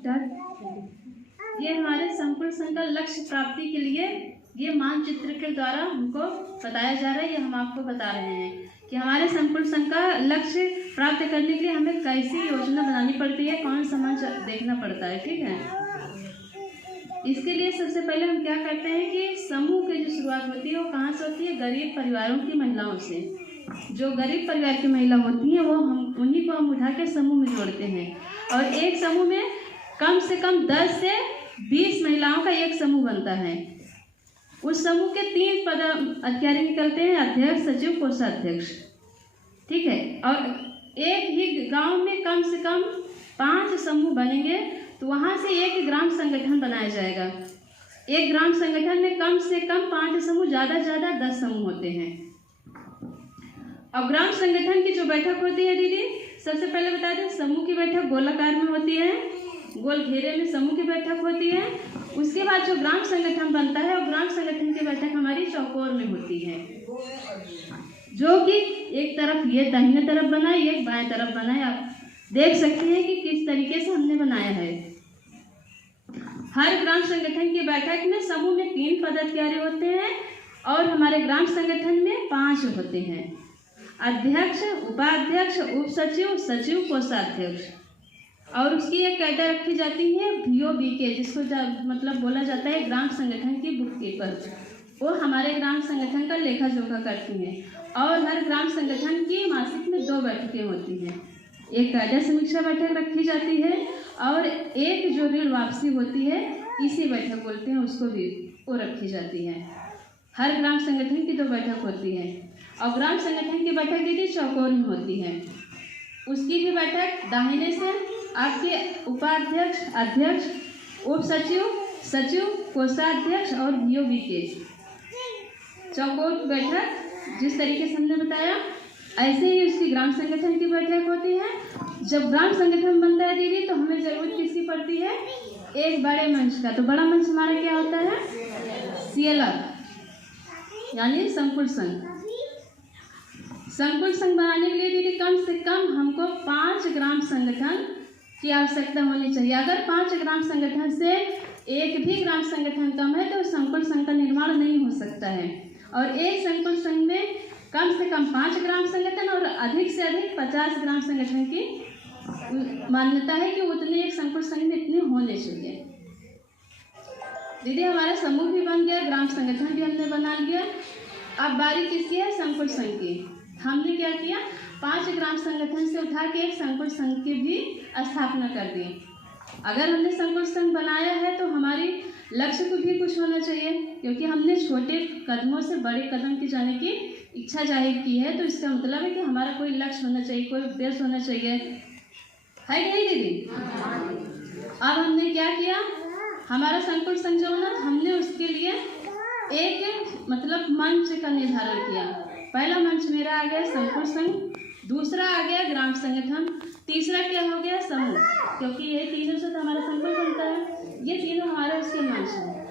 ये हमारे संकुल संघ का लक्ष्य प्राप्ति के लिए ये मानचित्र के द्वारा हमको बताया जा रहा है। ये हम आपको बता रहे हैं कि हमारे संकुल संघ का लक्ष्य प्राप्त करने के लिए हमें कैसी योजना बनानी पड़ती है, कौन सा मंच देखना पड़ता है। ठीक है, इसके लिए सबसे पहले हम क्या करते हैं कि समूह की जो शुरुआत होती है वो कहाँ से होती है? गरीब परिवारों की महिलाओं से। जो गरीब परिवार की महिला होती हैं वो हम उन्हीं को हम उठा के समूह में जोड़ते हैं और एक समूह में कम से कम 10 से 20 महिलाओं का एक समूह बनता है। उस समूह के 3 पदाधिकारी निकलते हैं, अध्यक्ष, सचिव, कोषाध्यक्ष। ठीक है, और एक ही गांव में कम से कम 5 समूह बनेंगे तो वहां से एक ग्राम संगठन बनाया जाएगा। एक ग्राम संगठन में कम से कम 5 समूह, ज़्यादा से ज़्यादा 10 समूह होते हैं। अब ग्राम संगठन की जो बैठक होती है दीदी, सबसे पहले बता दें, समूह की बैठक गोलाकार में होती है, गोल घेरे में समूह की बैठक होती है। उसके बाद जो ग्राम संगठन बनता है और ग्राम संगठन की बैठक हमारी चौकोर में होती है, जो कि एक तरफ ये दाहिने तरफ बना है, एक बाएं तरफ बना है। आप देख सकते हैं कि किस तरीके से हमने बनाया है। हर ग्राम संगठन की बैठक में समूह में 3 पदाधिकारी होते हैं और हमारे ग्राम संगठन में 5 होते हैं, अध्यक्ष, उपाध्यक्ष, उप सचिव, सचिव, कोषाध्यक्ष। और उसकी एक कैडर रखी जाती है VOBK, जिसको मतलब बोला जाता है ग्राम संगठन की बुक कीपर। वो हमारे ग्राम संगठन का लेखा जोखा करती हैं और हर ग्राम संगठन की मासिक में 2 बैठकें होती हैं। एक कार्य समीक्षा बैठक रखी जाती है और एक जो ऋण वापसी होती है, इसी बैठक बोलते हैं, उसको भी वो रखी जाती है। हर ग्राम संगठन की 2 बैठक होती है और ग्राम संगठन की बैठक दीदी चौकोर में होती है। उसकी भी बैठक दाहिने से आपके उपाध्यक्ष, अध्यक्ष, उप सचिव, सचिव, कोषाध्यक्ष और VOBK चौकोर की बैठक जिस तरीके से हमने बताया, ऐसे ही उसकी ग्राम संगठन की बैठक होती है। जब ग्राम संगठन बनता है दीदी तो हमें जरूरत किसकी पड़ती है? एक बड़े मंच का। तो बड़ा मंच हमारा क्या होता है? CLR यानी संकुल संघ। संकुल संघ बनाने के लिए दीदी कम से कम हमको 5 ग्राम संगठन की आवश्यकता होनी चाहिए। अगर 5 ग्राम संगठन से एक भी ग्राम संगठन कम है तो संकुल संघ का निर्माण नहीं हो सकता है। और एक संकुल संघ में कम से कम 5 ग्राम संगठन और अधिक से अधिक 50 ग्राम संगठन की मान्यता है कि उतने एक संकुल संघ में इतने होने चाहिए। दीदी हमारा समूह भी बन गया, ग्राम संगठन भी हमने बना लिया। अब बारी किसकी है? संकुल संघ की। हमने क्या किया? 5 ग्राम संगठन से उठा के एक संकुल संघ की भी स्थापना कर दी। अगर हमने संकुल संघ बनाया है तो हमारी लक्ष्य को भी कुछ होना चाहिए, क्योंकि हमने छोटे कदमों से बड़े कदम की जाने की इच्छा जाहिर की है। तो इसका मतलब है कि हमारा कोई लक्ष्य होना चाहिए, कोई उद्देश्य होना चाहिए, है कि नहीं दीदी? अब हमने क्या किया? हमारा संकुल संघ जो ना, हमने उसके लिए एक मतलब मंच का निर्धारण किया। पहला मंच मेरा आ गया संकुल संघ, दूसरा आ गया ग्राम संगठन, तीसरा क्या हो गया? समूह, क्योंकि ये तीनों से तो हमारा संकुल बनता है। ये तीनों हमारे उसके मंच हैं।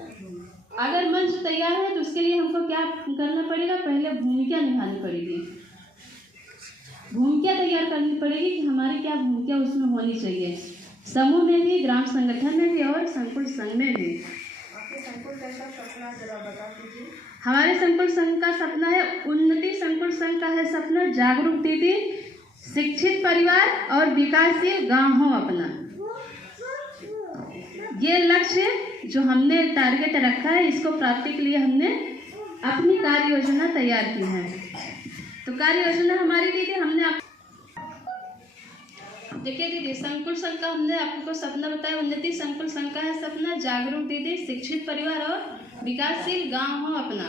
अगर मंच तैयार है तो उसके लिए हमको क्या करना पड़ेगा? पहले भूमिका निभानी पड़ेगी। भूमिका तैयार करनी पड़ेगी कि हमारी क्या भूमिका उसमें होनी चाहिए, समूह में भी, ग्राम संगठन में भी और संकुल संघ में भी। हमारे संकुल संघ का सपना है उन्नति। संकुल संघ का है सपना जागरूक दीदी, शिक्षित परिवार और विकासशील गांव हो अपना। ये लक्ष्य जो हमने टारगेट रखा है, इसको प्राप्ति के लिए हमने अपनी कार्य योजना तैयार की है। तो कार्य योजना हमारी दीदी, हमने देखिए दीदी, संकुल संघ का हमने आपको सपना बताया उन्नति। संकुल संघ का है सपना जागरूक दीदी, शिक्षित परिवार और विकासशील गांव हो अपना।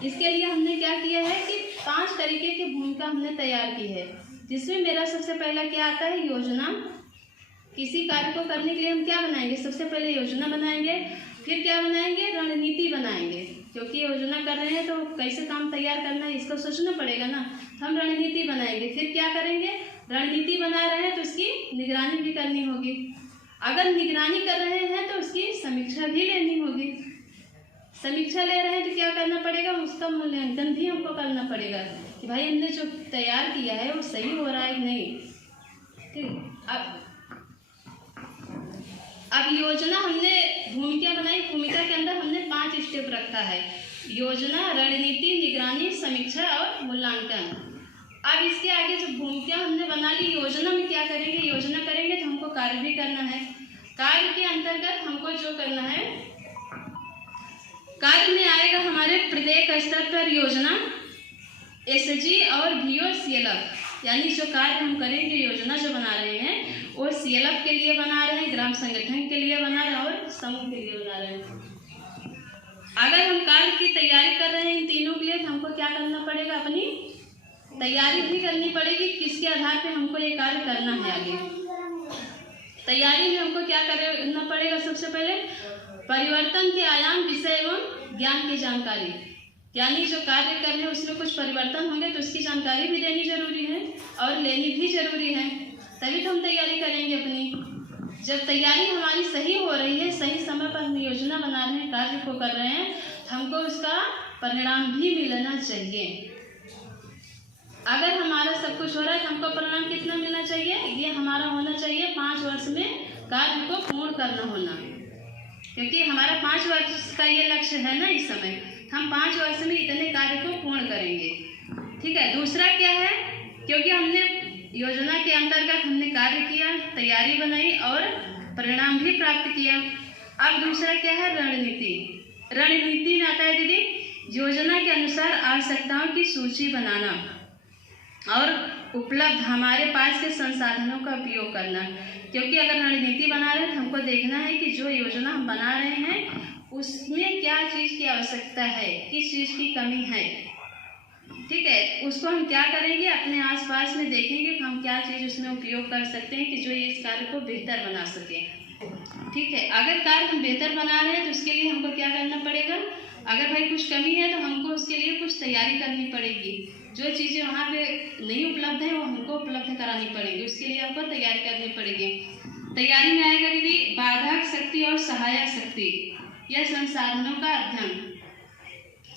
इसके लिए हमने क्या किया है कि 5 तरीके की भूमिका हमने तैयार की है, जिसमें मेरा सबसे पहला क्या आता है? योजना। किसी कार्य को करने के लिए हम क्या बनाएंगे? सबसे पहले योजना बनाएंगे, फिर क्या बनाएंगे? रणनीति बनाएंगे, क्योंकि योजना कर रहे हैं तो कैसे काम तैयार करना है इसको सोचना पड़ेगा ना। हम रणनीति बनाएंगे, फिर क्या करेंगे? रणनीति बना रहे हैं तो उसकी निगरानी भी करनी होगी। अगर निगरानी कर रहे हैं तो उसकी समीक्षा भी लेनी होगी। समीक्षा ले रहे हैं तो क्या करना पड़ेगा? उसका मूल्यांकन भी हमको करना पड़ेगा कि भाई हमने जो तैयार किया है वो सही हो रहा है कि नहीं। ठीक, अब अब योजना हमने भूमिका बनाई, भूमिका के अंदर हमने 5 स्टेप रखा है: योजना, रणनीति, निगरानी, समीक्षा और मूल्यांकन। अब इसके आगे जब भूमिका हमने बना ली, योजना में क्या करेंगे, योजना करेंगे तो हमको कार्य भी करना है। कार्य के अंतर्गत हमको जो करना है, कार्य में आएगा हमारे प्रत्येक स्तर पर योजना, एसजी और VO CLF, यानी जो कार्य हम करेंगे, योजना जो बना रहे हैं वो CLF के लिए बना रहे हैं, ग्राम संगठन के लिए बना रहे हैं और समूह के लिए बना रहे हैं। अगर हम कार्य की तैयारी कर रहे हैं इन तीनों के लिए, तो हमको क्या करना पड़ेगा, अपनी तैयारी भी करनी पड़ेगी। किसके आधार पे हमको ये कार्य करना है आगे। तैयारी में हमको क्या करना पड़ेगा, सबसे पहले परिवर्तन के आयाम, विषय एवं ज्ञान की जानकारी, यानी जो कार्य कर रहे हैं उसमें कुछ परिवर्तन होंगे तो उसकी जानकारी भी देनी जरूरी है और लेनी भी जरूरी है, तभी तो हम तैयारी करेंगे अपनी। जब तैयारी हमारी सही हो रही है, सही समय पर हम योजना बना रहे हैं, कार्य को कर रहे हैं, तो हमको उसका परिणाम भी मिलना चाहिए। अगर हमारा सब कुछ हो रहा है तो हमको परिणाम कितना मिलना चाहिए, ये हमारा होना चाहिए 5 वर्ष में कार्य को पूर्ण करना होना, क्योंकि हमारा 5 वर्ष का ये लक्ष्य है ना। इस समय हम 5 वर्ष में इतने कार्य को पूर्ण करेंगे, ठीक है। दूसरा क्या है, क्योंकि हमने योजना के अंतर्गत हमने कार्य किया, तैयारी बनाई और परिणाम भी प्राप्त किया। अब दूसरा क्या है, रणनीति। रणनीति में आता है दीदी, योजना के अनुसार आवश्यकताओं की सूची बनाना और उपलब्ध हमारे पास के संसाधनों का उपयोग करना। क्योंकि अगर रणनीति बना रहे हैं तो हमको देखना है कि जो योजना हम बना रहे हैं उसमें क्या चीज़ की आवश्यकता है, किस चीज़ की कमी है, ठीक है। उसको हम क्या करेंगे, अपने आसपास में देखेंगे कि हम क्या चीज़ उसमें उपयोग कर सकते हैं कि जो ये इस कार्य को बेहतर बना सके, ठीक है। अगर कार्य हम बेहतर बना रहे हैं तो उसके लिए हमको क्या करना पड़ेगा, अगर भाई कुछ कमी है तो हमको उसके लिए कुछ तैयारी करनी पड़ेगी। जो चीज़ें वहाँ पे नहीं उपलब्ध है वो हमको उपलब्ध करानी पड़ेगी, उसके लिए हमको तैयारी करनी पड़ेगी। तैयारी में आएगा दीदी बाधक शक्ति और सहायक शक्ति, यह संसाधनों का अध्ययन।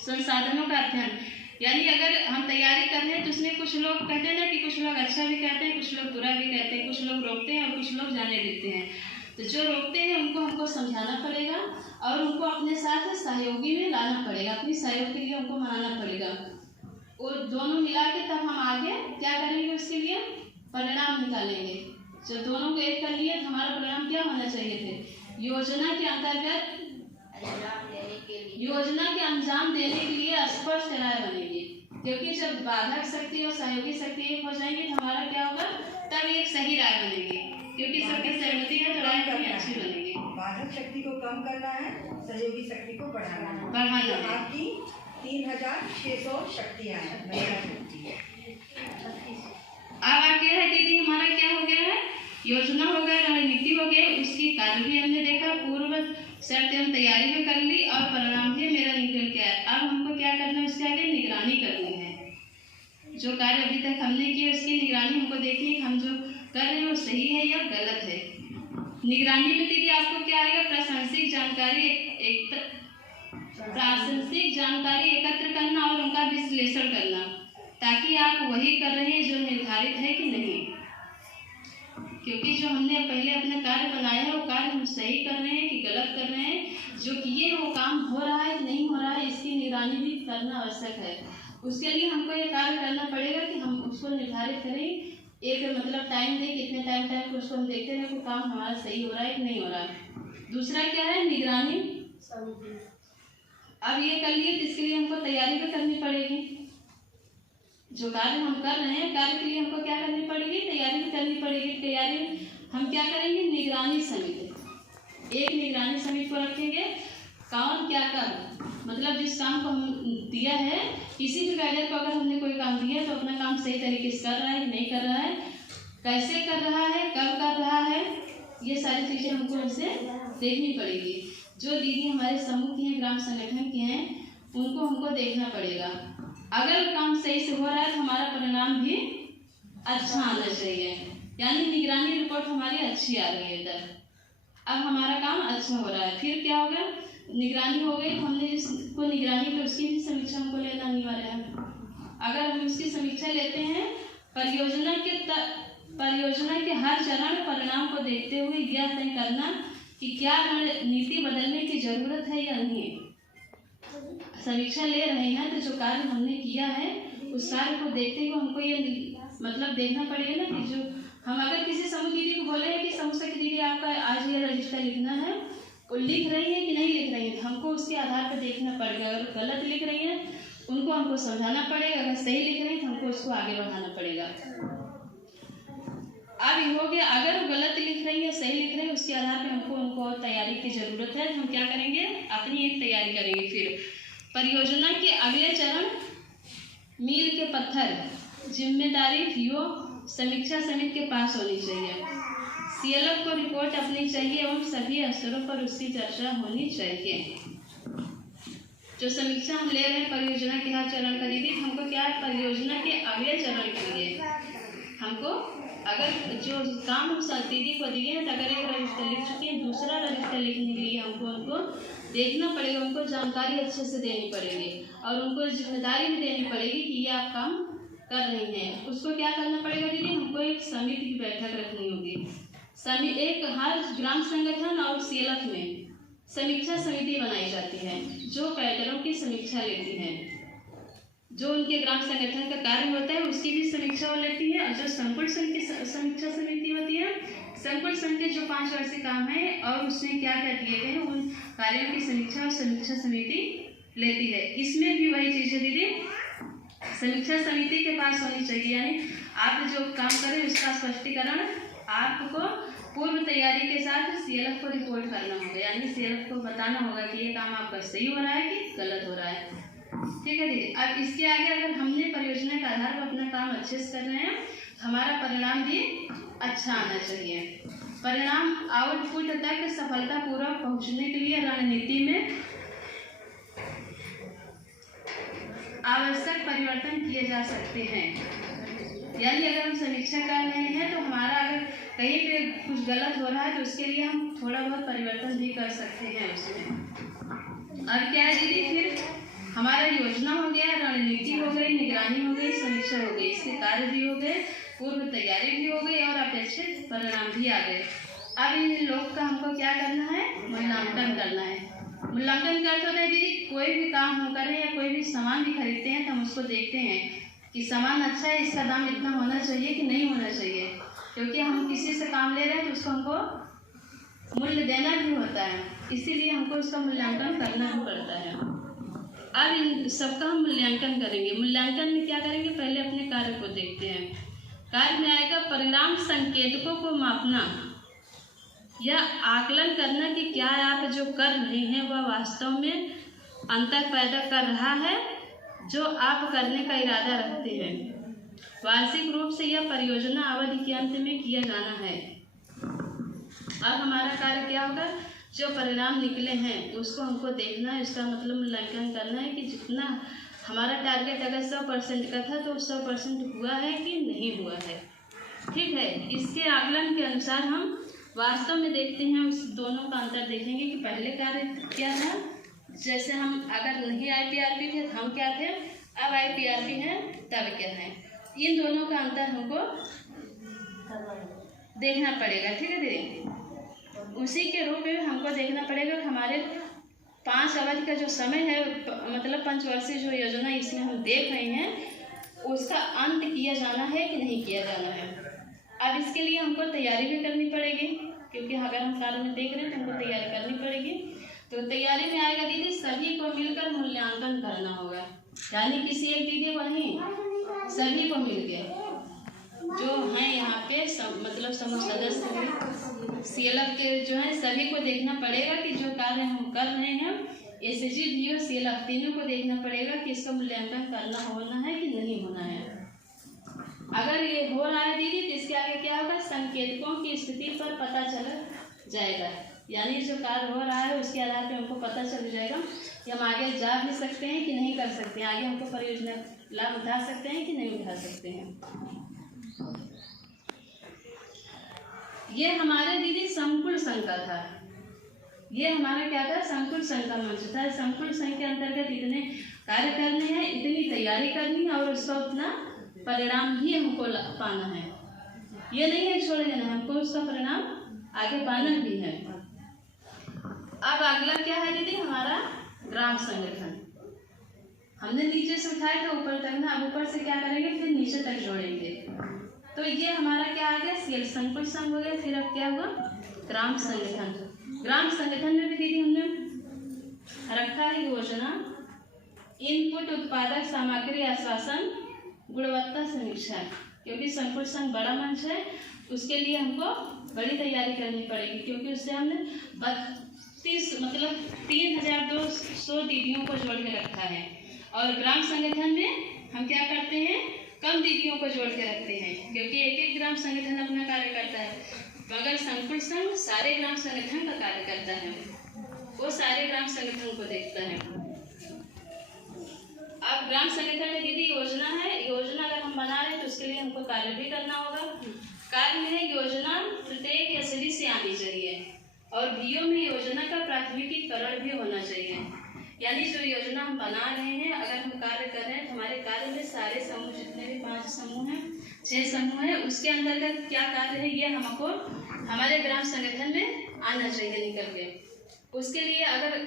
संसाधनों का अध्ययन यानी अगर हम तैयारी कर रहे हैं तो उसमें कुछ लोग कहते हैं ना कि कुछ लोग अच्छा भी कहते हैं, कुछ लोग बुरा भी कहते हैं, कुछ लोग रोकते हैं और कुछ लोग जाने देते हैं। तो जो रोकते हैं उनको हमको समझाना पड़ेगा और उनको अपने साथ सहयोगी में लाना पड़ेगा, अपनी सहयोग के लिए उनको मनाना पड़ेगा। वो दोनों मिला के तब हम आगे क्या करेंगे, उसके लिए परिणाम निकालेंगे। जब दोनों को एक कर लिए तो हमारा परिणाम क्या होना चाहिए थे, योजना के अंतर्गत योजना के अंजाम देने के लिए स्पष्ट राय बनेगी। क्योंकि जब बाधक शक्ति और सहयोगी शक्ति एक हो जाएंगे तो हमारा क्या होगा, तब एक सही राय बनेगी, क्योंकि सबके सहमति है तो राय काफी अच्छी बनेगी। बाधक शक्ति को कम करना है, सहयोगी शक्ति को बढ़ाना है। बढ़ाना आपकी 3600 शक्तियाँ हैं। अब आगे है दीदी, हमारा क्या हो गया है, योजना हो गया, रणनीति हो गया, उसकी कार्य भी हमने देखा, पूर्व शर्त हम तैयारी भी कर ली और परिणाम भी मेरा निकल के आया। अब हमको क्या करना है, उसके आगे निगरानी करनी है। जो कार्य अभी तक हमने किया उसकी निगरानी हमको देखनी है, हम जो कर रहे हैं वो सही है या गलत है। निगरानी में दीदी आपको क्या आएगा, प्रासंगिक जानकारी एकत्र करना और उनका विश्लेषण करना, ताकि आप वही कर रहे हैं जो निर्धारित है कि नहीं। क्योंकि जो हमने पहले अपना कार्य बनाया है वो कार्य हम सही कर रहे हैं कि गलत कर रहे हैं, जो किए वो काम हो रहा है कि नहीं हो रहा है, इसकी निगरानी भी करना आवश्यक है। उसके लिए हमको ये कार्य करना पड़ेगा कि हम उसको निर्धारित करें, एक मतलब टाइम दें, कितने टाइम को उसको हम देखते हैं कि काम हमारा सही हो रहा है कि नहीं हो रहा है। दूसरा क्या है, निगरानी। अब ये कर लिए तो इसके लिए हमको तैयारी भी करनी पड़ेगी। जो कार्य हम कर रहे हैं, कार्य के लिए हमको क्या करनी पड़ेगी, तैयारी भी करनी पड़ेगी। तैयारी हम क्या करेंगे, निगरानी समिति, एक निगरानी समिति को रखेंगे। कौन क्या कर, मतलब जिस काम को हम दिया है, किसी भी कैडर को अगर हमने कोई काम दिया है तो अपना काम सही तरीके से कर रहा है कि नहीं कर रहा है, कैसे कर रहा है, कब कर रहा है, ये सारी चीज़ें हमको उनसे देखनी पड़ेगी। जो दीदी हमारे समूह की हैं, ग्राम संगठन की हैं, उनको हमको देखना पड़ेगा। अगर काम सही से हो रहा है तो हमारा परिणाम भी अच्छा आना चाहिए, यानी निगरानी रिपोर्ट हमारी अच्छी आ रही है इधर। अब हमारा काम अच्छा हो रहा है। फिर क्या होगा, निगरानी हो गई, हमने जिसको निगरानी की उसकी भी समीक्षा हमको लेना अनिवार्य है। अगर हम उसकी समीक्षा लेते हैं, परियोजना के हर चरण परिणाम को देखते हुए यह तय करना कि क्या रणनीति बदलने की जरूरत है या नहीं। समीक्षा ले रहे हैं तो जो कार्य हमने किया है उस कार्य को देखते हुए हमको ये मतलब देखना पड़ेगा ना कि जो हम अगर किसी समूह दीदी को बोले कि समूह की दीदी आपका आज ये रजिस्टर लिखना है, वो लिख रही है कि नहीं लिख रही है, हमको उसके आधार पर देखना पड़ेगा। अगर गलत लिख रही है उनको हमको समझाना पड़ेगा, अगर सही लिख रही है तो हमको उसको आगे बढ़ाना पड़ेगा। अब हो गया, अगर वो गलत लिख रही है सही लिख रही है उसके आधार पर हमको उनको तैयारी की जरूरत है। हम क्या करेंगे, अपनी एक तैयारी करेंगे। फिर परियोजना के अगले चरण मील के पत्थर, जिम्मेदारी फीओ समीक्षा समिति के पास होनी चाहिए। सीएलएफ को रिपोर्ट अपनी चाहिए एवं सभी स्तरों पर उसकी चर्चा होनी चाहिए। जो समीक्षा हम ले रहे हैं परियोजना के हर चरण का दीदी, हमको क्या है परियोजना के अगले चरण के लिए हमको अगर जो काम हम दीदी को दिए हैं तो अगर एक रजिस्टर लिख चुके हैं, दूसरा रजिस्टर लिखने के लिए हमको उनको देखना पड़ेगा, उनको जानकारी अच्छे से देनी पड़ेगी और उनको जिम्मेदारी भी देनी पड़ेगी कि ये आप काम कर रही हैं। उसको क्या करना पड़ेगा दीदी, हमको एक समिति की बैठक रखनी होगी। एक हर ग्राम संगठन और सीएलएफ में समीक्षा समिति बनाई जाती है जो कैडरों की समीक्षा लेती है। जो उनके ग्राम संगठन का कार्य होता है उसकी भी समीक्षा हो लेती है। और जो संकुल संघ की समीक्षा समिति होती है, संकुल संघ के जो 5 वर्षीय काम है और उसमें क्या क्या किए गए उन कार्यों की समीक्षा और समीक्षा समिति लेती है। इसमें भी वही चीज़ है दीदी, समीक्षा समिति के पास होनी चाहिए। यानी आप जो काम करें उसका स्पष्टीकरण आपको पूर्व तैयारी के साथ सीएलएफ को रिपोर्ट करना होगा। यानी सीएलएफ को बताना होगा कि ये काम आपका सही हो रहा है कि गलत हो रहा है। ठीक है दीदी। अब इसके आगे अगर हमने परियोजना के आधार पर अपना काम अच्छे से कर रहे हैं, हमारा परिणाम भी अच्छा आना चाहिए। परिणाम आउटपुट तक सफलतापूर्वक पहुंचने के लिए रणनीति में आवश्यक परिवर्तन किए जा सकते हैं। यानी अगर हम समीक्षा कर रहे हैं तो हमारा अगर कहीं पे कुछ गलत हो रहा है तो उसके लिए हम थोड़ा बहुत परिवर्तन भी कर सकते हैं उसमें। और क्या है दीदी, फिर हमारा योजना हो गया, रणनीति हो गई, निगरानी हो गई, समीक्षा हो गई, इसके कार्य भी हो गए, पूर्व तैयारी भी हो गई और अपेक्षित परिणाम भी आ गए। अब इन लोग का हमको क्या करना है, मूल्यांकन करना है। मूल्यांकन करते होता है दीदी, कोई भी काम हम करें या कोई भी सामान भी खरीदते हैं तो हम उसको देखते हैं कि सामान अच्छा है, इसका दाम इतना होना चाहिए कि नहीं होना चाहिए। क्योंकि हम किसी से काम ले रहे हैं तो उसको हमको मूल्य देना भी होता है, इसीलिए हमको उसका मूल्यांकन करना भी पड़ता है। अब इन सबका हम मूल्यांकन करेंगे। मूल्यांकन में क्या करेंगे, पहले अपने कार्य को देखते हैं। कार्य में आएगा परिणाम संकेतकों को मापना या आकलन करना कि क्या आप जो कर रहे हैं वह वास्तव में अंतर पैदा कर रहा है जो आप करने का इरादा रखते हैं। वार्षिक रूप से यह परियोजना अवधि के अंत में किया जाना है। अब हमारा कार्य क्या होगा, जो परिणाम निकले हैं उसको हमको देखना है, इसका मतलब मूल्यांकन करना है कि जितना हमारा टारगेट अगर 100% का था तो 100% हुआ है कि नहीं हुआ है। ठीक है, इसके आकलन के अनुसार हम वास्तव में देखते हैं, उस दोनों का अंतर देखेंगे कि पहले कार्य क्या था। जैसे हम अगर नहीं IPRP थे तो हम क्या थे, अब IPRP हैं तब क्या है, इन दोनों का अंतर हमको देखना पड़ेगा। ठीक है दीदी। उसी के रूप में हमको देखना पड़ेगा कि हमारे 5 अवधि का जो समय है, मतलब 5 वर्षीय जो योजना इसमें हम देख रहे हैं उसका अंत किया जाना है कि नहीं किया जाना है। अब इसके लिए हमको तैयारी भी करनी पड़ेगी, क्योंकि अगर हम कार्य में देख रहे हैं तो हमको तैयारी करनी पड़ेगी। तो तैयारी में आएगा दीदी, सभी को मिलकर मूल्यांकन करना होगा। यानी किसी एक दीदी को नहीं, सभी को मिलकर जो हैं यहाँ पे मतलब समूह सदस्य सीएलएफ के जो है सभी को देखना पड़ेगा कि जो कार्य हम कर रहे हैं एसएचजी डीओ सीएलएफ तीनों को देखना पड़ेगा कि इसका मूल्यांकन करना होना है कि नहीं होना है। अगर ये हो रहा है दीदी तो इसके आगे क्या होगा, संकेतकों की स्थिति पर पता चल जाएगा। यानी जो कार्य हो रहा है उसके आधार पर हमको पता चल जाएगा कि हम आगे जा भी सकते हैं कि नहीं कर सकते हैं, आगे हमको परियोजना लाभ उठा सकते हैं कि नहीं उठा सकते हैं। ये हमारे दीदी संकुल संघ का था, ये हमारा क्या था, संकुल संघ का मंच था। संकुल संघ के अंतर्गत इतने कार्य करने हैं, इतनी तैयारी करनी है और उसका उतना परिणाम भी हमको पाना है। ये नहीं है छोड़ देना, हमको उसका परिणाम आगे पाना भी है। अब अगला क्या है दीदी, हमारा ग्राम संगठन। हमने नीचे से उठाया था ऊपर तक ना, अब ऊपर से क्या करेंगे, फिर नीचे तक जोड़ेंगे। तो ये हमारा क्या आ गया, सीएल संकुल संघ हो गया। फिर अब क्या हुआ, ग्राम संगठन। ग्राम संगठन में भी दीदी हमने रखा है योजना, इनपुट उत्पादक सामग्री आश्वासन, गुणवत्ता समीक्षा। क्योंकि संकुल संघ बड़ा मंच है, उसके लिए हमको बड़ी तैयारी करनी पड़ेगी, क्योंकि उससे हमने 32 मतलब 3200 दीदियों को जोड़ के रखा है। और ग्राम संगठन में हम क्या करते हैं, कम दीदियों को जोड़ के रखते हैं, क्योंकि एक एक ग्राम संगठन अपना कार्य करता है, मगर संकुल संघ सारे ग्राम संगठन का कार्य करता है, वो सारे ग्राम संगठन को देखता है। अब ग्राम संगठन में दीदी योजना है, योजना अगर हम बना रहे हैं तो उसके लिए हमको कार्य भी करना होगा। कार्य में योजना प्रत्येक एसडी से आनी चाहिए, और बीओ में योजना का प्राथमिकीकरण भी होना चाहिए। यानी जो योजना हम बना रहे हैं, अगर हम कार्य कर रहे हैं तो हमारे कार्य में सारे समूह, जितने भी 5 समूह हैं, 6 समूह है, उसके अंतर्गत क्या कार्य है ये हमको हमारे ग्राम संगठन में आना चाहिए निकल के। उसके लिए अगर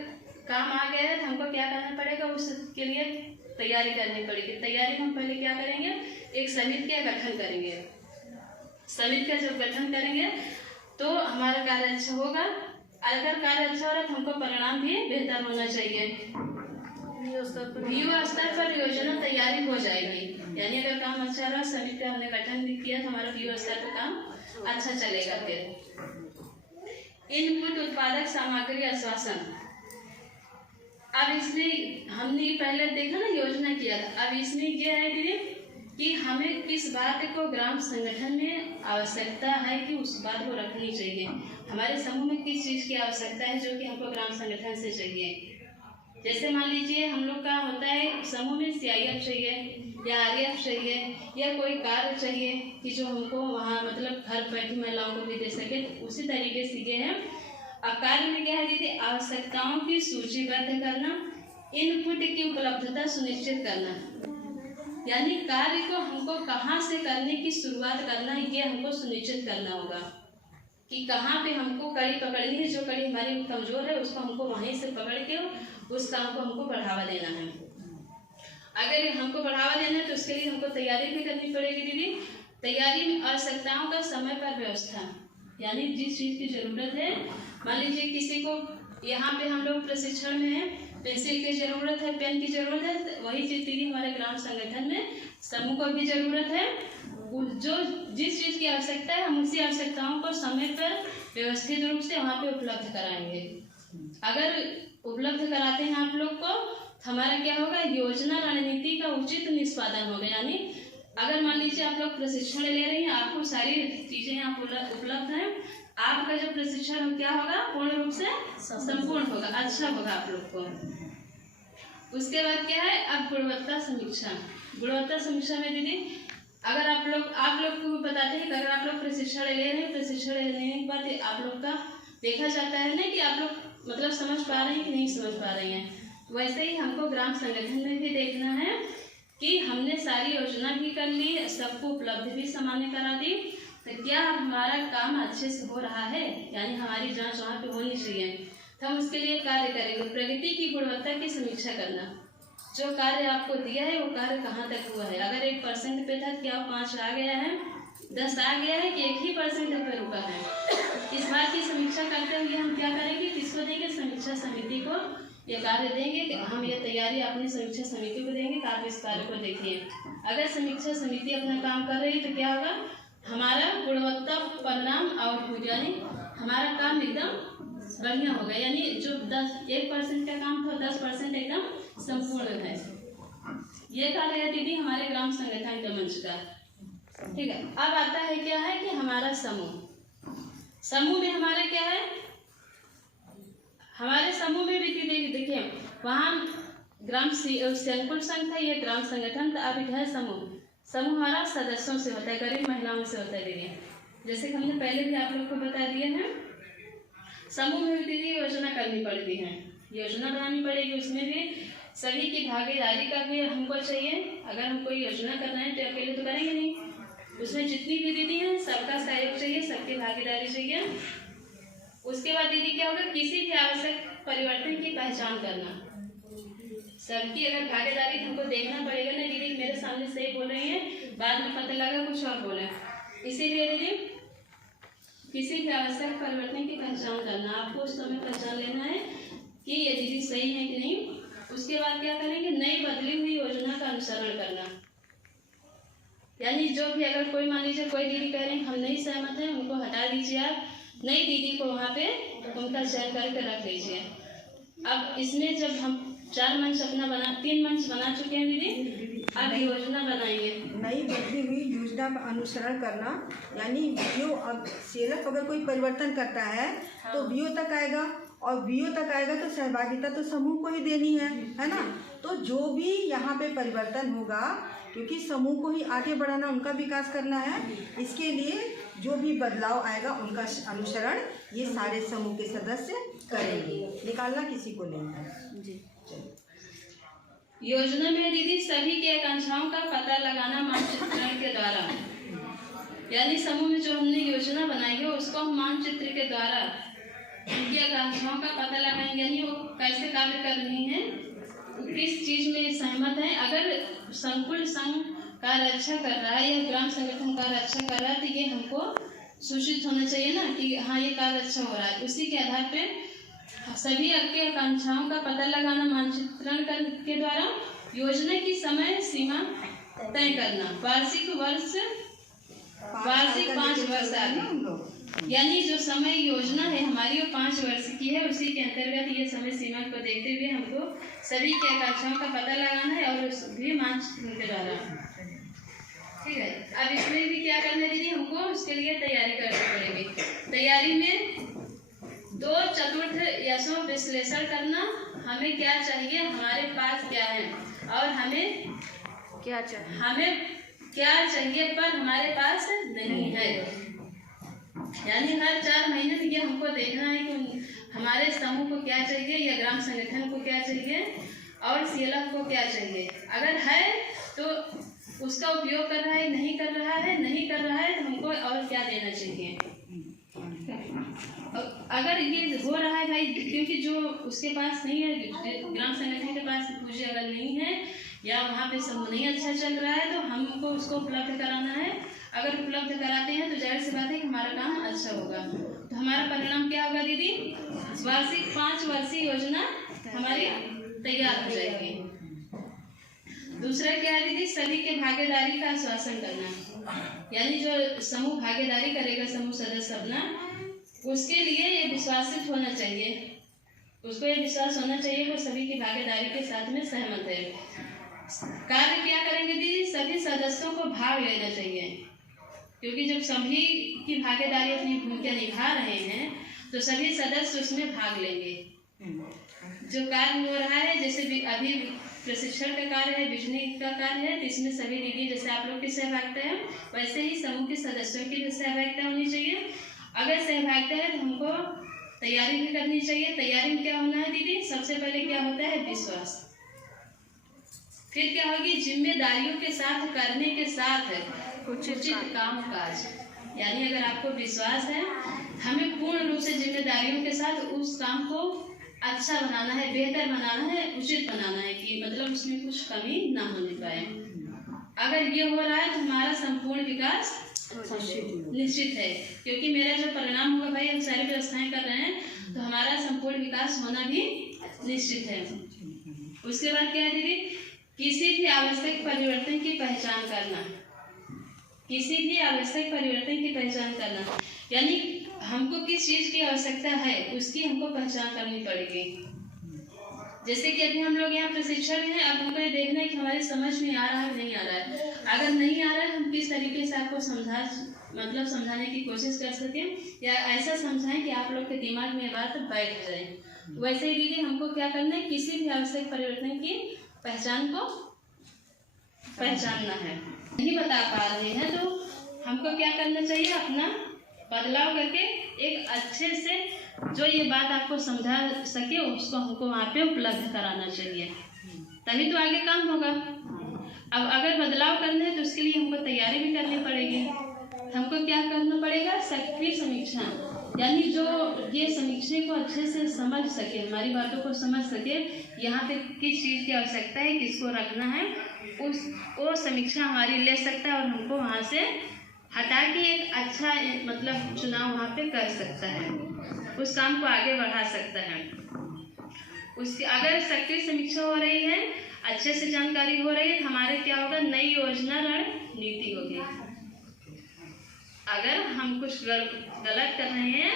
काम आ गया है तो हमको क्या करना पड़ेगा, उसके लिए तैयारी करनी पड़ेगी। तैयारी हम पहले क्या करेंगे, एक समिति का गठन करेंगे। समिति का जब गठन करेंगे तो हमारा कार्य अच्छा होगा। अगर कार्य अच्छा हो रहा है तो हमको परिणाम भी बेहतर होना चाहिए। बीओ स्तर पर योजना तैयारी हो जाएगी। यानी अगर काम अच्छा रहा, समिति का हमने गठन भी किया तो हमारा बीओ स्तर पर काम अच्छा चलेगा। फिर इनपुट उत्पादक सामग्री आश्वासन। अब इसमें हमने पहले देखा ना, योजना किया था। अब इसमें यह है दीदी कि हमें किस बात को ग्राम संगठन में आवश्यकता है कि उस बात को रखनी चाहिए। हमारे समूह में किस चीज़ की आवश्यकता है जो कि हमको ग्राम संगठन से चाहिए। जैसे मान लीजिए हम लोग का होता है समूह में सीआईएफ चाहिए या आरएफ चाहिए या कोई कार्य चाहिए कि जो हमको वहाँ मतलब घर बैठी महिलाओं को भी दे सके, तो उसी तरीके से ये है। अब कार्य में क्या है दीदी, आवश्यकताओं की सूचीबद्ध करना, इनपुट की उपलब्धता सुनिश्चित करना। यानी कार्य को हमको कहाँ से करने की शुरुआत करना, ये हमको सुनिश्चित करना होगा कि कहाँ पे हमको कड़ी पकड़नी है। जो कड़ी हमारी कमजोर है उसको हमको वहीं से पकड़ के उस काम को हमको बढ़ावा देना है। अगर हमको बढ़ावा देना है तो उसके लिए हमको तैयारी भी करनी पड़ेगी दीदी। तैयारी में आवश्यकताओं का समय पर व्यवस्था, यानी जिस चीज़ की जरूरत है, मान लीजिए किसी को यहाँ पे हम लोग प्रशिक्षण में है, पेंसिल की जरूरत है, पेन की जरूरत है, वही चीज दीदी हमारे ग्राम संगठन में समूह को भी जरूरत है। जो जिस चीज की आवश्यकता है हम उसी आवश्यकताओं को समय पर व्यवस्थित रूप से वहाँ पे उपलब्ध कराएंगे। अगर उपलब्ध कराते हैं आप लोग को, हमारा क्या होगा, योजना रणनीति का उचित निष्पादन होगा। यानी अगर मान लीजिए आप लोग प्रशिक्षण ले रहे हैं, आपको सारी चीजें यहाँ उपलब्ध हैं, आपका जो प्रशिक्षण क्या होगा, पूर्ण रूप से संपूर्ण होगा, अच्छा होगा आप लोग को। उसके बाद क्या है, अब गुणवत्ता समीक्षा। गुणवत्ता समीक्षा में दीदी अगर आप लोग को बताते हैं कि अगर आप लोग प्रशिक्षण ले रहे हैं, प्रशिक्षण लेने के बाद आप लोग का देखा जाता है ना कि आप लोग मतलब समझ पा रहे हैं कि नहीं समझ पा रहे हैं। वैसे ही हमको ग्राम संगठन में भी देखना है कि हमने सारी योजना भी कर ली, सबको उपलब्ध भी सामान्य करा दी, तो क्या हमारा काम अच्छे से हो रहा है, यानी हमारी जांच वहाँ पे होनी चाहिए। तो हम उसके लिए कार्य करेंगे। प्रगति की गुणवत्ता की समीक्षा करना, जो कार्य आपको दिया है वो कार्य कहाँ तक हुआ है। अगर 1% पे था, क्या 5 आ गया है, 10 आ गया है कि 1 ही % पे रुका है। इस बात की समीक्षा करते हुए हम क्या करेंगे, किसको देंगे, समीक्षा समिति को ये कार्य देंगे कि हम ये तैयारी अपनी समीक्षा समिति को देंगे कि आप इस कार्य को देखिए। अगर समीक्षा समिति अपना काम कर रही है तो क्या होगा, हमारा गुणवत्ता परिणाम आउटपुट, यानी हमारा काम एकदम बढ़िया होगा। यानी जो 1% का काम था 10% एकदम संपूर्ण है। ये कार्य है दीदी हमारे ग्राम संगठन के मंच का। ठीक है, अब आता है क्या है कि हमारा समूह। समूह में हमारे क्या है, हमारे समूह में भी देखिए वहाँ ग्राम संकुल संघ था, ये ग्राम संगठन था। अब है समूह। समूह हमारा सदस्यों से होता है, गरीब महिलाओं से होता है दीदी। जैसे कि हमने पहले भी आप लोग को बता दिए हैं, समूह में भी दीदी योजना करनी पड़ती है, योजना बनानी पड़ेगी। उसमें भी सभी की भागीदारी का भी हमको चाहिए। अगर हम कोई योजना करना है तो अकेले तो करेंगे नहीं, उसमें जितनी भी दीदी हैं सबका सहयोग चाहिए, सबकी भागीदारी चाहिए। उसके बाद दीदी क्या होगा, किसी भी आवश्यक परिवर्तन की पहचान करना। सबकी अगर भागीदारी हमको देखना पड़ेगा ना दीदी, मेरे सामने सही बोल रही है, बाद में पता लगा कुछ और बोले। इसीलिए दीदी किसी भी आवश्यक परिवर्तन की पहचान करना, आपको उस समय पहचान लेना है कि ये दीदी सही है कि नहीं। उसके बाद क्या करेंगे, नई बदली हुई योजना का अनुसरण करना। यानी जो भी अगर कोई मान लीजिए कोई दीदी कह रहे हैं हम नहीं सहमत हैं, उनको हटा दीजिए, आप नई दीदी को वहाँ पे उनका चयन करके रख लीजिए। अब इसमें जब हम 3 मंच बना चुके हैं दीदी, अब योजना बनाएंगे। नई बदली हुई योजना का अनुसरण करना, यानी वीओ, अब सेलफ अगर कोई परिवर्तन करता है तो वीओ तक आएगा, और वीओ तक आएगा तो सहभागिता तो समूह को ही देनी है ना। तो जो भी यहाँ पे परिवर्तन होगा, क्योंकि समूह को ही आगे बढ़ाना, उनका विकास करना है, इसके लिए जो भी बदलाव आएगा उनका अनुसरण ये सारे समूह के सदस्य करेंगे, निकालना किसी को नहीं है जी। योजना में दीदी सभी की आकांक्षाओं का पता लगाना मानचित्रण के द्वारा, यानी समूह में जो हमने योजना बनाई है उसको हम मानचित्र के द्वारा उनकी आकांक्षाओं का पता लगाएंगे, यानी वो कैसे कार्य कर रही हैं, किस चीज में सहमत है। अगर संकुल संघ कार्य अच्छा कर रहा है या ग्राम संगठन कार्य अच्छा कर रहा है तो ये हमको सूचित होना चाहिए ना कि हाँ ये कार्य अच्छा हो रहा है। उसी के आधार पे सभी आपके आकांक्षाओं का पता लगाना मानचित्रण के द्वारा, योजना की समय सीमा तय करना, वार्षिक 5 वर्ष आदि, यानी जो समय योजना है हमारी वो 5 वर्ष की है, उसी के अंतर्गत ये समय सीमा को देखते हुए हमको सभी की आकांक्षाओं का पता लगाना है और उस भी मानचित्रण के द्वारा। ठीक है, अब इसमें भी क्या करना है दीदी, हमको उसके लिए तैयारी करनी पड़ेगी। तैयारी में 2 चतुर्थ यशों विश्लेषण करना, हमें क्या चाहिए, हमारे पास क्या है और हमें क्या चाहिए पर हमारे पास नहीं है। यानी हर 4 महीने में ये हमको देखना है कि हमारे समूह को क्या चाहिए या ग्राम संगठन को क्या चाहिए और सीएलएफ को क्या चाहिए। अगर है तो उसका उपयोग कर रहा है, नहीं कर रहा है तो हमको और क्या देना चाहिए। अगर ये हो रहा है भाई, क्योंकि जो उसके पास नहीं है, ग्राम संगठन के पास पूंजी अगर नहीं है या वहाँ पे समूह नहीं अच्छा चल रहा है तो हमको उसको उपलब्ध कराना है। अगर उपलब्ध कराते हैं तो जाहिर सी बात है कि हमारा काम अच्छा होगा। तो हमारा परिणाम क्या होगा दीदी, वार्षिक 5 वर्षीय योजना हमारी तैयार हो जाएगी। दूसरा क्या है दीदी, सभी के भागीदारी का आश्वासन करना, यानी जो समूह भागीदारी करेगा समूह सदस्य अपना, उसके लिए ये विश्वासित होना चाहिए, उसको ये विश्वास होना चाहिए वो सभी की भागीदारी के साथ में सहमत है। कार्य क्या करेंगे दीदी, सभी सदस्यों को भाग लेना चाहिए, क्योंकि जब सभी की भागीदारी अपनी भूमिका निभा रहे हैं तो सभी सदस्य उसमें भाग लेंगे। जो कार्य हो रहा है, जैसे अभी प्रशिक्षण का कार्य है, बिजली का कार्य है, तो इसमें सभी दीदी जैसे आप लोग की सहभागिता है वैसे ही समूह के सदस्यों की भी सहभागिता होनी चाहिए। अगर सहभागिता है तो हमको तैयारी भी करनी चाहिए। तैयारी में क्या होना है दीदी, सबसे पहले क्या होता है, विश्वास। फिर क्या होगी, जिम्मेदारियों के साथ करने के साथ उचित काम काज, यानी अगर आपको विश्वास है, हमें पूर्ण रूप से जिम्मेदारियों के साथ उस काम को अच्छा बनाना है, बेहतर बनाना है, उचित बनाना है कि मतलब उसमें कुछ कमी ना होने पाए। अगर ये हो रहा है तो हमारा संपूर्ण विकास निश्चित है, क्योंकि मेरा जो परिणाम होगा भाई हम सारी व्यवस्थाएं कर रहे हैं तो हमारा संपूर्ण विकास होना भी निश्चित है। उसके बाद क्या है दीदी, किसी भी आवश्यक परिवर्तन की पहचान करना, किसी भी आवश्यक परिवर्तन की पहचान करना, यानी हमको किस चीज की आवश्यकता है उसकी हमको पहचान करनी पड़ेगी। जैसे कि अभी हम लोग यहाँ प्रशिक्षण में हैं, अब हमको ये देखना है कि हमारी समझ में आ रहा है नहीं आ रहा है। अगर नहीं आ रहा है हम किस तरीके से आपको समझाने की कोशिश कर सकें या ऐसा समझाएं कि आप लोग के दिमाग में बात बैठ जाए। वैसे ही दीदी हमको क्या करना है, किसी भी आवश्यक परिवर्तन की पहचान को पहचानना है। नहीं बता पा रहे हैं तो हमको क्या करना चाहिए, अपना बदलाव करके एक अच्छे से जो ये बात आपको समझा सके उसको हमको वहाँ पे उपलब्ध कराना चाहिए, तभी तो आगे काम होगा। अब अगर बदलाव करना है तो उसके लिए हमको तैयारी भी करनी पड़ेगी। हमको क्या करना पड़ेगा, सक्रिय समीक्षा, यानी जो ये समीक्षा को अच्छे से समझ सके, हमारी बातों को समझ सके, यहाँ पे किस चीज़ की आवश्यकता है, किसको रखना है, वो समीक्षा हमारी ले सकता है और हमको वहाँ से हटा के एक अच्छा मतलब चुनाव वहाँ पे कर सकता है, उस काम को आगे बढ़ा सकता है। उसकी अगर सक्रिय समीक्षा हो रही है, अच्छे से जानकारी हो रही है, तो हमारे क्या होगा, नई योजना रणनीति होगी। अगर हम कुछ गलत कर रहे हैं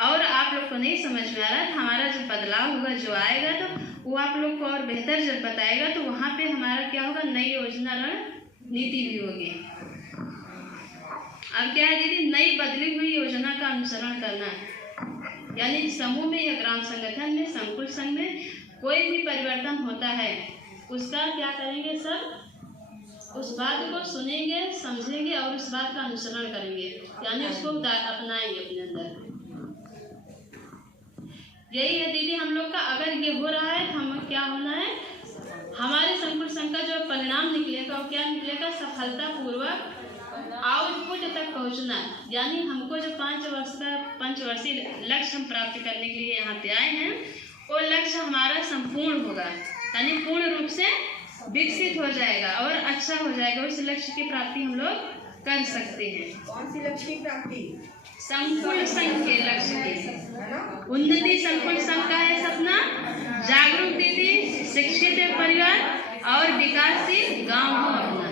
और आप लोग को नहीं समझ में आ रहा है, तो हमारा जो बदलाव होगा, जो आएगा, तो वो आप लोग को और बेहतर जब बताएगा, तो वहाँ पे हमारा क्या होगा, नई योजना रणनीति भी होगी। अब क्या है दीदी, नई बदली हुई योजना का अनुसरण करना है, यानी समूह में या ग्राम संगठन में, संकुल संघ में कोई भी परिवर्तन होता है, उसका क्या करेंगे, सब उस बात को सुनेंगे, समझेंगे और उस बात का अनुसरण करेंगे, यानी उसको अपनाएंगे अपने अंदर। यही है दीदी हम लोग का। अगर ये हो रहा है तो हम क्या होना है, हमारे संकुल संघ का जो परिणाम निकलेगा वो क्या निकलेगा, सफलतापूर्वक आउटपुट तक पहुंचना। यानी हमको जो 5 वर्ष का पंचवर्षीय लक्ष्य हम प्राप्त करने के लिए यहाँ पे आए हैं, वो लक्ष्य हमारा संपूर्ण होगा, यानी पूर्ण रूप से विकसित हो जाएगा और अच्छा हो जाएगा। उस लक्ष्य की प्राप्ति हम लोग कर सकते हैं। कौन सी लक्ष्य की प्राप्ति? संकुल संघ के लक्ष्य की उन्नति। संकुल संघ का है सपना, जागरूक दीदी, शिक्षित परिवार और विकासशील गांव हो अपना।